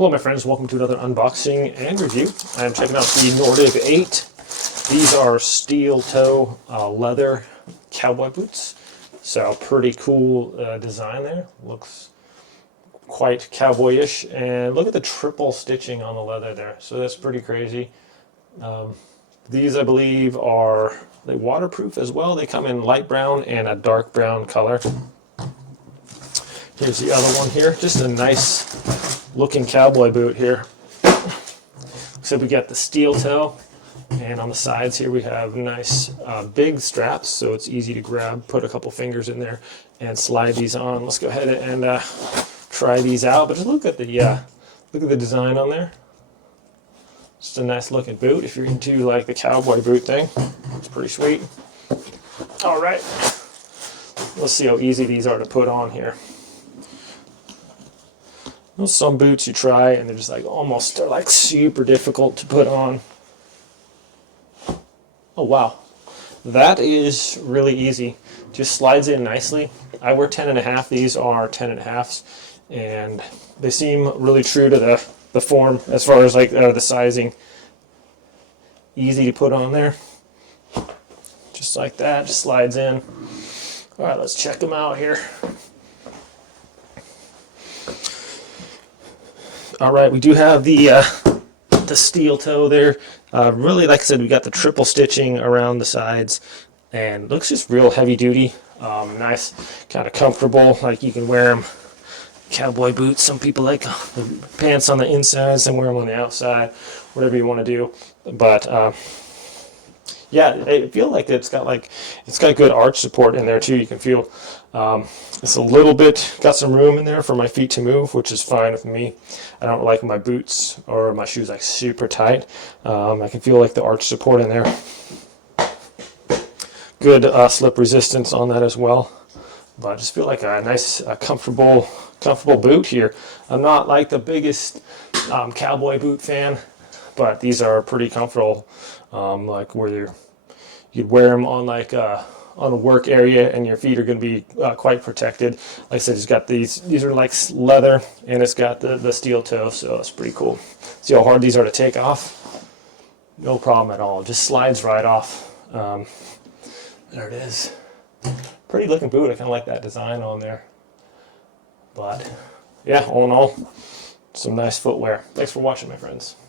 Hello my friends, welcome to another unboxing and review. I'm checking out the Nortiv 8. These are steel toe leather cowboy boots. So pretty cool design there. Looks quite cowboyish. And look at the triple stitching on the leather there. So that's pretty crazy. These I believe are waterproof as well. They come in light brown and a dark brown color. Here's the other one here. Just a nice looking cowboy boot here. So we got the steel toe, and on the sides here we have nice big straps, so it's easy to grab, put a couple fingers in there and slide these on. Let's go ahead and try these out. But just look at the design on there. Just a nice looking boot if you're into like the cowboy boot thing. It's pretty sweet. All right, let's see how easy these are to put on here. Some boots you try and they're just like they're like super difficult to put on. Oh wow, that is really easy. Just slides in nicely. I wear 10.5. These are 10.5s, and they seem really true to the form as far as like the sizing. Easy to put on there, just like that. Just slides in. All right, let's check them out here. All right, we do have the steel toe there. Really, like I said, we got the triple stitching around the sides, and looks just real heavy duty. Nice, kind of comfortable. Like you can wear them cowboy boots. Some people like the pants on the inside, some wear them on the outside. Whatever you want to do, but yeah, I feel like it's got good arch support in there too. You can feel it's a little bit got some room in there for my feet to move, which is fine with me. I don't like my boots or my shoes like super tight. I can feel like the arch support in there. Good slip resistance on that as well. But I just feel like a nice, comfortable boot here. I'm not like the biggest cowboy boot fan, but these are pretty comfortable. Like where you'd wear them on like on a work area, and your feet are going to be quite protected. Like I said, it's got these are like leather, and it's got the steel toe, so it's pretty cool. See how hard these are to take off? No problem at all. Just slides right off. There it is. Pretty looking boot. I kind of like that design on there. But yeah, all in all, some nice footwear. Thanks for watching, my friends.